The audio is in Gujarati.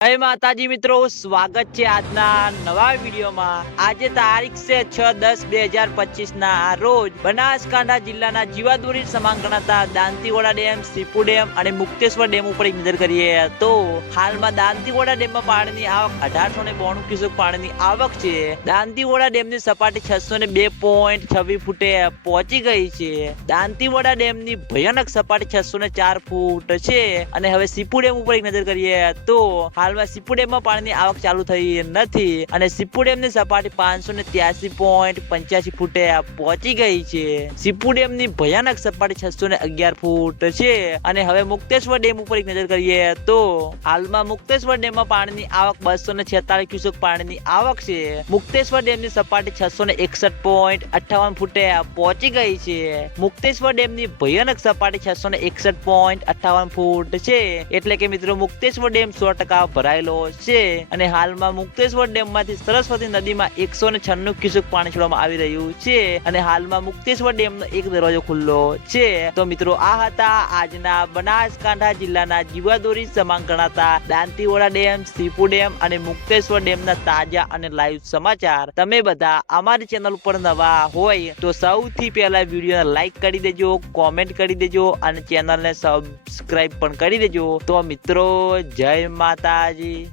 જય માતાજી મિત્રો, સ્વાગત છે આજના નવા વિડીયોમાં. આજે તારીખ છે છ દસ બે હજાર પચીસ ના રોજ બનાસકાંઠા જિલ્લાના જીવાદોરી સમાન ગણાતા દાંતીવાડા ડેમ, સીપુ ડેમ અને મુક્તેશ્વર ડેમ ઉપર નજર કરીએ તો હાલમાં દાંતીવાડા ડેમમાં પાણીની આવક અઢારસો ને બોણું ક્યુસેક પાણીની આવક છે. દાંતીવાડા ડેમની સપાટી છસો ને બે પોઈન્ટ છવ્વીસ ફૂટે પહોંચી ગઈ છે. દાંતીવાડા ડેમની ભયાનક સપાટી છસો ને ચાર ફૂટ છે અને હવે સીપુ ડેમ ઉપર એક નજર કરીએ તો હાલમાં સીપુ ડેમમાં પાણીની આવક ચાલુ થઈ નથી અને સિપુડેમની સપાટી પાંચસો ને ત્યાસી પોઈન્ટ પંચ્યાસી ફૂટે પહોંચી ગઈ છે. સિપુડેમની ભયાનક સપાટી છસો ને અગિયાર ફૂટ છે અને હવે મુક્તેશ્વર ડેમ ઉપર એક નજર કરીએ તો હાલમાં મુક્તેશ્વર ડેમમાં પાણીની આવક બસો ને છેતાલીસ ક્યુસેક પાણીની આવક છે. મુક્તેશ્વર ડેમની સપાટી છસો ને એકસઠ પોઈન્ટ અઠાવન ફૂટે પહોંચી ગઈ છે. મુક્તેશ્વર ડેમની ભયાનક સપાટી છસો ને એકસઠ પોઈન્ટ અઠાવન ફૂટ છે. એટલે કે મિત્રો મુક્તેશ્વર ડેમ સો ટકા ભરાયેલો છે. અને હાલમાં મુક્તેશ્વર ડેમમાંથી સરસ્વતી નદીમાં એકસો ને છન્નું ક્યુસેક પાણી છોડવામાં આવી રહ્યું છે. અને હાલમાં મુક્તેશ્વર ડેમનો એક દરવાજો ખુલ્લો છે. તો મિત્રો, આ હતા આજના બનાસકાંઠા જિલ્લાના જીવાદોરી સમાન ગણાતા ડેમ સીપુ ડેમ અને મુક્તેશ્વર ડેમના તાજા અને લાઈવ સમાચાર. તમે બધા અમારી ચેનલ ઉપર નવા હોય તો સૌથી પહેલા વિડીયોને લાઈક કરી દેજો, કોમેન્ટ કરી દેજો અને ચેનલને સબસ્ક્રાઈબ પણ કરી દેજો. તો મિત્રો, જય માતાજી